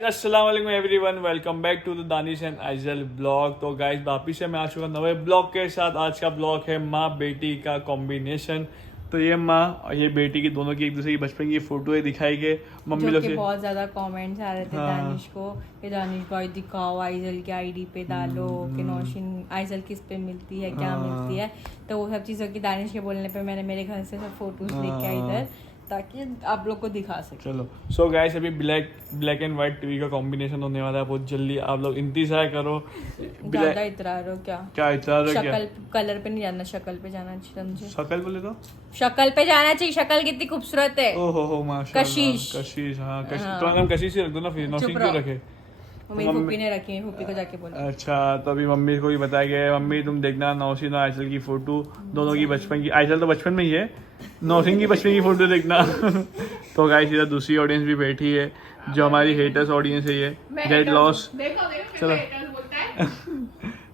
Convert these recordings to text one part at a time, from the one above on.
अस्सलाम वालेकुम everyone, welcome back to the Danish and Aizal blog. तो गाइस वापिस से मैं आ चुका नए ब्लॉग के साथ। आज का ब्लॉग है माँ बेटी का कॉम्बिनेशन। तो ये माँ और ये बेटी की दोनों की एक दूसरे की बचपन की फोटो है दिखाई गए मम्मी लोग से। बहुत ज्यादा कमेंट्स आ रहे थे हाँ। दानिश को कि दानिश भाई दिखाओ, आइजल के आईडी पे डालो कि नौशीन आइजल किस पे मिलती है, क्या मिलती है। तो वो सब चीज़ों की दानिश के बोलने पे मैंने मेरे घर से सब फोटोज लेके आई इधर ताकि आप लोग को दिखा सके। चलो सो गाइस, अभी ब्लैक एंड व्हाइट टीवी का कॉम्बिनेशन होने वाला है बहुत जल्दी। आप लोग इंतजार करो। ज्यादा इतरा रहे हो क्या इतना क्या शक्ल कलर पे नहीं जाना, शक्ल पे जाना चाहिए समझे। शक्ल बोले तो शक्ल पे जाना चाहिए, शक्ल कितनी खूबसूरत है। ओहो माशाल्लाह। कशिश। कशिश, हाँ कशिश। तुम्हारा नाम कशिश ही रख दो ना, फिर नौशीन क्यों रखे? वो मेरी फूफी ने रखी है, फूफी को जाके बोलो। अच्छा, तो अभी मम्मी को भी बताया गया है, मम्मी तुम देखना नौशीन और आइसल की फोटो, दोनों की बचपन की। आइसल तो बचपन में ही है, नौशीन की बचपन की फोटो देखना। तो गाइस इधर दूसरी ऑडियंस भी बैठी है जो हमारी हेटर्स ऑडियंस है, ये गेट लॉस। चलो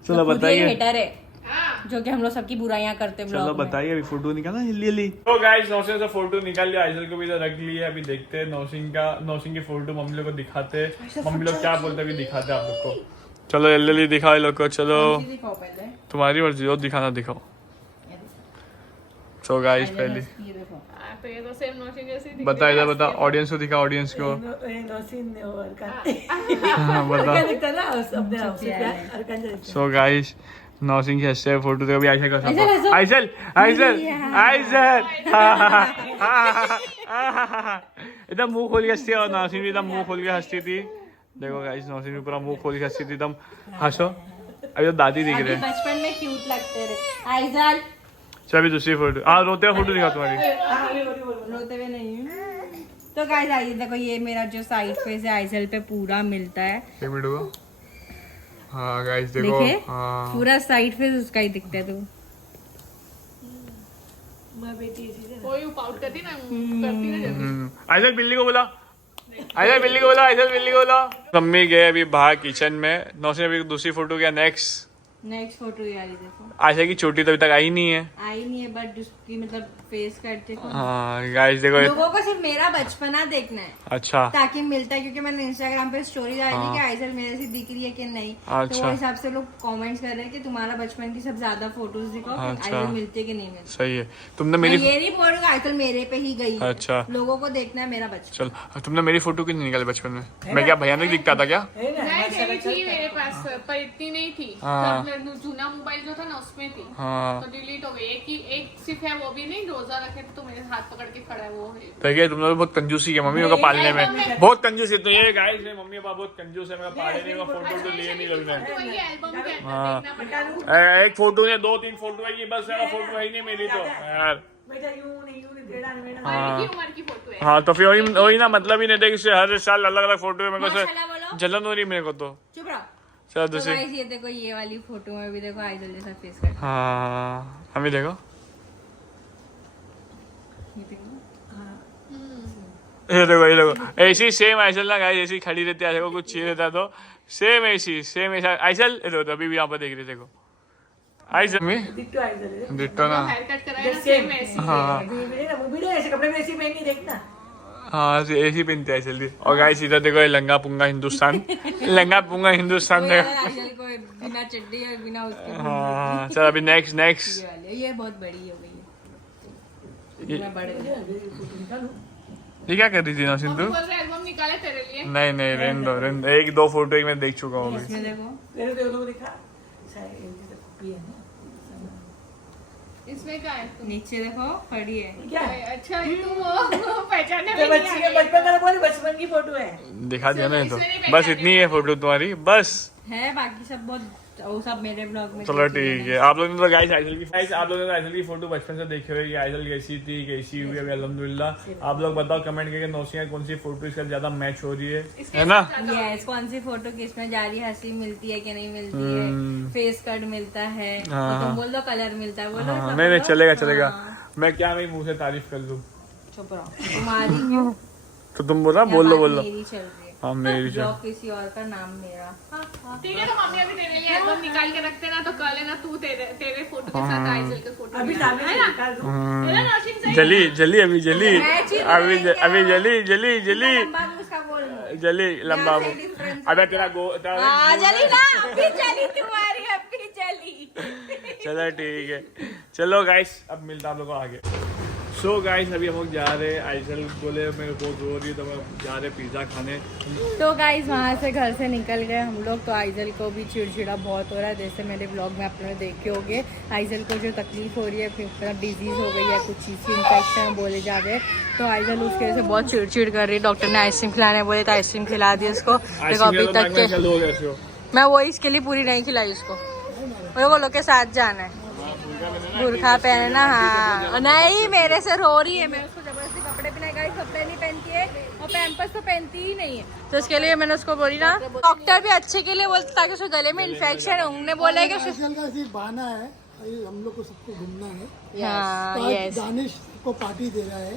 चलो बताइए, हेटर है जो कि हम लोग सबकी बुराइयां करते हैं। चलो बताइए, अभी फोटो निकाला जल्दी जल्दी। तो गाइस नौशीन से फोटो निकाल लिया, आइसल को भी इधर रख लिया। अभी देखते हैं नौशीन की फोटो मम्मी लोग को दिखाते हैं, मम्मी लोग क्या बोलते हैं अभी दिखाते हैं आप लोग को। चलो जल्दी जल्दी दिखाओ लोग को। चलो तुम्हारी मर्जी, जो दिखाना दिखाओ। सो गाइस पहले बता, इधर बता, ऑडियंस को दिखा, ऑडियंस को बता। सो गाइस नौशीन की हंसते फोटो देखो। अभी आयशा का आइसल आइसल आइसल एकदम मुंह खोल के हंसती है, और नौशीन भी एकदम मुंह खोल के हंसती थी। देखो गाइस नौशीन भी पूरा मुंह खोल के हंसती थी एकदम। हंसो, अभी तो दादी दिख रहे हैं। बचपन में क्यूट लगते रहे आइजल। चल अभी दूसरी फोटो, हाँ रोते हुए फोटो दिखा तुम्हारी। रोते हुए नहीं। तो गाइस आइए देखो, ये मेरा जो साइड फेस है आइजल पे पूरा मिलता है। एक मिनट को, हाँ गाइस देखो, देखे हाँ पूरा साइड फेस उसका ही दिखता है। तो आइसल बिल्ली को बोला, आइसल बिल्ली को बोला, आइसल बिल्ली को बोला। मम्मी गए अभी बाहर किचन में। नौशीन अभी दूसरी फोटो क्या नेक्स्ट फोटो ये वाली देखो। आयशा की छोटी तो अभी तक आई नहीं है। आई नहीं है, बट उसकी मतलब फेस कट देखो। हाँ गाइस देखो, लोगों को सिर्फ मेरा बचपना देखना है अच्छा ताकि मिलता है, क्योंकि मैंने इंस्टाग्राम पे स्टोरी डाली कि आइजल मेरे से दिख रही है कि नहीं। तो वो हिसाब से लोग कमेंट्स कर रहे हैं कि तुम्हारा बचपन की सब ज्यादा फोटोज दिखाओ, आइजल मिलते कि नहीं मिलते। सही है। तुमने मेरी ये नहीं बोल रहा आइजल मेरे पे ही गई है। अच्छा, लोगों को देखना है मेरा बचपन। चल तुमने मेरी फोटो क्यों नहीं निकाली बचपन में? मैं क्या भयानक दिखता था क्या? नहीं थी मेरे पास, पर इतनी नहीं थी। हाँ। जब जूना मोबाइल जो था ना उसमें थी, हाँ तो डिलीट हो गई। एक सिर्फ है, वो भी नहीं, रोजा रखे तो मेरे हाथ पकड़ के खड़ा है वो है। तो क्या तुमने बहुत कंजूसी है मम्मी को पालने में, बहुत कंजूसी। तो ये गाइस मेरे मम्मी पापा बहुत कंजूस है, मैं पाले नहीं, फोटो तो लिए नहीं लोग ने। वही एल्बम के अंदर हाँ। देखना पड़ेगा। एक फोटो ने 2-3 फोटो है, बस मेरा फोटो है ही नहीं मेरी तो यार। हमारी उम्र की फोटो है। हाँ तो फिर वही ना, मतलब ही नहीं था कि हर साल अलग अलग फोटो है। मेरे को माशाल्लाह बोलो। जलन हो रही मेरे को तो। चुप रहो। चलो तो दूसरी, गाइस ये देखो, ये वाली फोटो में भी देखो आइजल जैसा फेस कट। हाँ हमें देखो, ये देखो ऐसी सेम आइसल ना गाइस, ऐसी खड़ी रहती है, ऐसे को कुछ चाहिए रहता तो सेम ऐसा आइसल। ये देखो अभी भी यहाँ पर देख रहे देखो आइसल में डिट्टो ना। हेयर कट कराया ना, सेम ऐसी। हाँ हाँ ऐसी पहनते हैं आइसल भी। और गाइस इधर देखो ये लंगा पुंगा हिंदुस्तान लंगा पुंगा हिंदुस्तान देखो। आइजल को बिना चड्डी और बिना उसके हाँ चल अभी नेक्स्ट ये वाली, ये बहुत बड़ी हो गई है। बड़े ये क्या कर रही थी नौशीन तू? बोल रहे एल्बम निकाले तेरे लिए। नहीं रहने दो, एक दो फोटो एक मैं देख चुका हूँ अभी। इसमें देखो, इसमें क्या है? नीचे देखो पड़ी है। अच्छा तुम वो पहचाने में नहीं आ गई। बचपन की फोटो है। दिखा दिया ना ये तो, इसमें नहीं बस इतनी है फोटो तुम्हारी बस। है बाकी सब बहुत, वो सब मेरे ब्लॉग में। चलो ठीक है। आप लोगों ने तो गाइस आप लोगों ने आइसल की फोटो बचपन से देखे हुए कि आइसल कैसी थी, कैसी हुई अभी अल्हम्दुलिल्लाह। आप लोग बताओ कमेंट करके नौशीन कौन सी फोटो इसका ज्यादा मैच हो रही है ना? यस, कौन सी फोटो किसमें जा रही है, हंसी मिलती है कि नहीं मिलती है, फेस कट मिलता है, तो तुम बोल दो कलर मिलता है, बोलो सब नहीं बोलो। चलेगा। मैं क्या मेरी मुंह से तारीफ कर दूं? चुप रहो, तुम्हारी क्यों? तो तुम बोला क्या बोल लो बात मेरी चल रही है। हाँ मेरी ब्लॉग किसी और का, नाम मेरा। ठीक है, तो मम्मी अभी तेरे लिए एल्बम निकाल के रखते ना, तो कल है ना तू तेरे फोटो के साथ आइजल के फोटो अभी सामने से निकाल दूं। है ना नौशीन सही? जली अभी मैं चीज़ जली लंबा मुझका बोल जली लंबा मुंह। अबे तेरा जली ना, अभी जली तुम्हारी, अभी जली। चलो ठीक है, चलो गाइस अब मिलता आप लोगों को आगे। सो गाइस अभी हम लोग जा रहे हैं, आइसल बोले मेरे को बहुत रो रही है तो मैं जा रहे पिज़्ज़ा खाने। तो गाइस वहाँ से घर से निकल गए हम लोग। तो आइजल को भी चिड़चिड़ा बहुत हो रहा है, जैसे मेरे ब्लॉग में आप लोग देखे होंगे। आइजल को जो तकलीफ हो रही है, फिर डिजीज़ हो गई है, कुछ चीज़ की इन्फेक्शन बोले जा रहे हैं। तो आइजल उसके वजह से बहुत चिड़चिड़ कर रही है। डॉक्टर ने आइसक्रीम खिलाने बोले तो आइसक्रीम खिला दी उसको। देखो अभी तक के मैं वो इसके लिए पूरी नहीं खिलाई उसको, वो लोग के साथ जाना है, बुरखा पहनना। हाँ नहीं, मेरे से रो रही है, मैं उसको जबरदस्ती कपड़े पहनाए, गाइस कपड़े नहीं पहनती है और पैम्पर्स तो पहनती ही नहीं है। तो उसके लिए मैंने उसको बोली ना, डॉक्टर भी अच्छे के लिए बोलते ताकि उसके गले में इन्फेक्शन है। उन्होंने बोला है कि बहाना है, हम लोग को सबको घूमना है। हाँ, आज दानिश को पार्टी दे रहा है,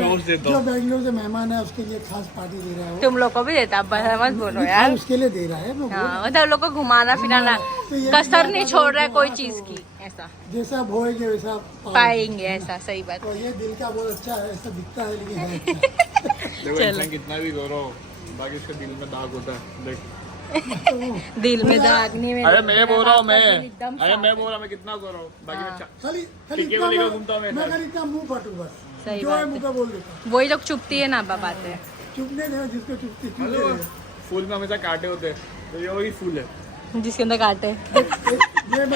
रोज देता जो बेंगलोर से मेहमान है उसके लिए खास पार्टी दे रहा है। तुम लोग को भी देता, अब बस मत बोलो यार। उसके लिए दे रहा है, मैं बोल रहा हूँ। मतलब लोग को घुमाना फिराना, कसर नहीं छोड़ रहा है कोई चीज की, ऐसा जैसा भोएंगे वैसा पाएंगे, ऐसा सही बात। तो ये दिल का बहुत अच्छा है, ऐसा दिखता है लेकिन है अच्छा। देखो इंसान कितना भी करो, बाकी उसके दिल में दाग होता है। देख दिल में दाग नहीं, अरे मैं बोल रहा हूँ, मैं बोल रहा हूँ, मैं कितना करो बाकी मैं खाली ठीक है इतना लेकर घूमता हूँ मैं। मैं खाली इतना मुंह फटू बस, सही जो बात है है। मुंह का बोल देता हूँ। वही लोग चुपती है ना बातें। चुपने दे जिसको चुपती हेलो, फूल में हमेशा कांटे होते हैं, तो ये वही फूल है। जिसके अंदर काटे। मैं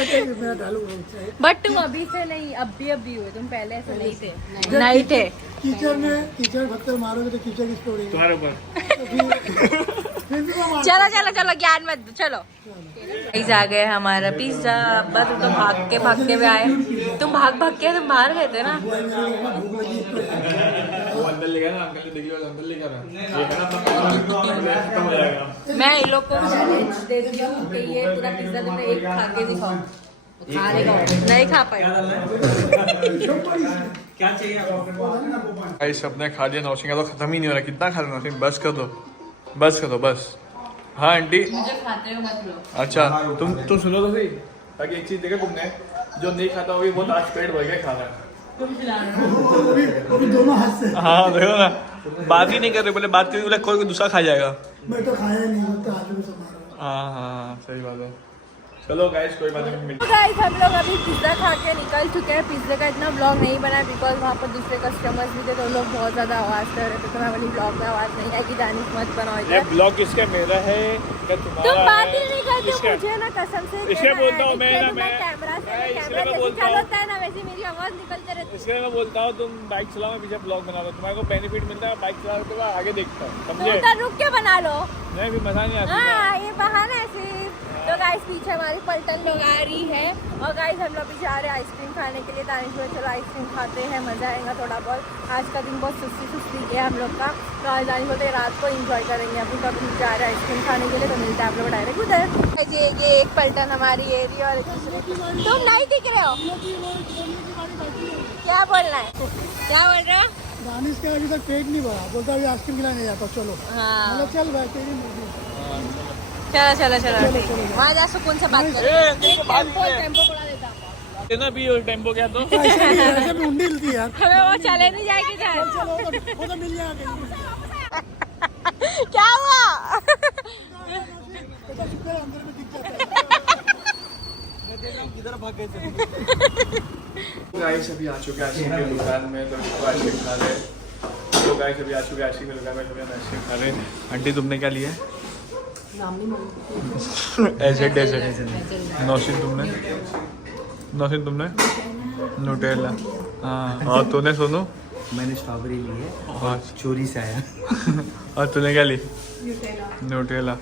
डालूंगा। बट तुम अभी से नहीं, अभी हुए, तुम पहले ऐसे नहीं थे। नहीं थे। कीचड़ पत्थर मारोगे तो कीचड़ किसको उड़ेगी? तुम्हारे ऊपर। फिर भी मैं मारता चलो चलो चलो, ज्ञान मत दो, चलो। आ गए हमारा पिज्जा, बस तुम भाग के हुए आए। तुम भाग के तुम बाहर गए थे ना। हूँ, भूख लगी तो वो अंदर ले गया ना, अंकल ने देख लिया अंदर ले गया ना, ये है ना खत्म हो जाएगा। मैं इन लोग को चैलेंज देती हूँ कि ये पूरा पिज्जा तुमने एक खा के दिखाओ। खा लेगा, नहीं खा पाए। गाइस सबने खा लिया, नौसिंग का तो खत्म ही नहीं हो रहा। कितना खा रहे नौसिंग, बस कर दो बस। हाँ आंटी, मुझे खाते हो मत लो। अच्छा तुम सुनो तो सही, ताकि एक चीज देखे तुमने, जो नहीं खाता वो भी बहुत आज पेट भर के खा रहा है। तुम खिलाना। अभी दोनों हाथ से। हाँ देखो ना, बात ही नहीं कर रहे, बोले बात करेंगे बोले कोई दूसरा खा जाएगा। मैं तो खाया नहीं, मैं तो आलू से मारा। हाँ सही बात है। चलो गाइस कोई बात नहीं, तो गाइस हम लोग अभी पिज्ज़ा खा के निकल चुके हैं। पिज्ज़े का इतना ब्लॉग नहीं बना है बिकॉज वहाँ पर दूसरे कस्टमर्स भी थे, तो लोग बहुत ज़्यादा आवाज़ कर रहे थे। तो मैं बोली ब्लॉग में आवाज़ नहीं आएगी, दानिश मत बनाओ ये ब्लॉग किसका, मेरा है क्या तुम्हारा? तुम बात ही नहीं करते इसका मुझे ना, कसम से। इसलिए बोलता हूँ मैं ना, मैं कैमरा से इसलिए मैं बोलता हूँ होता है ना, वैसे मेरी आवाज़ निकलते रहती है। इसलिए मैं बोलता हूँ तुम बाइक चलाओ, मैं पीछे ब्लॉग बना लो, तुम्हारे को बेनिफिट मिलता है। बाइक चलाने के बाद आगे देखता हूँ, तो समझे? उधर रुक के बना लो। नहीं भी मजा नहीं आता। हाँ ये बहाना है सिर्फ। तो गाइस पीछे हमारी पलटन लोग आ रही है और गाइस हम लोग भी जा रहे हैं आइसक्रीम खाने के लिए। दानिश में चलो आइसक्रीम खाते हैं, मजा आएगा थोड़ा बहुत। आज का दिन बहुत सुस्ती गया हम लोग का, तो आज दानिश बोलते रात को एंजॉय करेंगे। अभी तो अभी जा रहे हैं आइसक्रीम खाने के लिए, तो मिलते हैं आप लोग डायरेक्ट उधर। ये एक पलटन हमारी एरिया और तुम नहीं दिख रहे हो, क्या बोलना है, क्या बोल रहे हो? दानिश का अभी तक पेट नहीं भरा, बोलता अभी आइसक्रीम खिलाने जाता, चलो। हाँ मतलब चल भाई तेरी मर्जी। चलो वहाँ जा सुकून से बात करें। टेम्पो बुला देता हूँ। ना भी टेम्पो क्या तो ऐसे भी उंडी हिलती है यार। हमें वो चले नहीं जाएगी जान। चलो वो तो मिल जाएगा। क्या हुआ? तो शुक्र है अंदर में दिख जाता है। इधर भाग गए थे। गाइस अभी आ चुके हैं आइसक्रीम की दुकान में, तो आइसक्रीम खा रहे हैं। तो गाइस अभी आ चुके हैं आइसक्रीम की दुकान में, तो आइसक्रीम खा रहे हैं। आंटी तुमने क्या लिया है? ऐसे नौसिन तुमने न्यूटेला। हाँ और तूने सोनू? मैंने स्ट्रॉबेरी ली है, और चोरी से आया। और तूने क्या ली? न्यूटेला।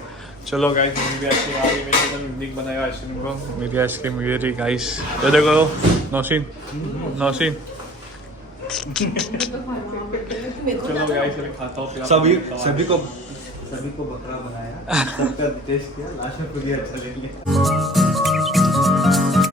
चलो गाइस मेरी भी आइसक्रीम आ गई, मैंने एकदम यूनिक बनाया आइसक्रीम को। मेरी आइसक्रीम ये रही गाइस, ये देखो नौसिन। चलो गाइस मैं खाता हूँ फिर सभी को बकरा बनाया, सबका टेस्ट किया, लास्ट में खुद ही अच्छा ले लिया।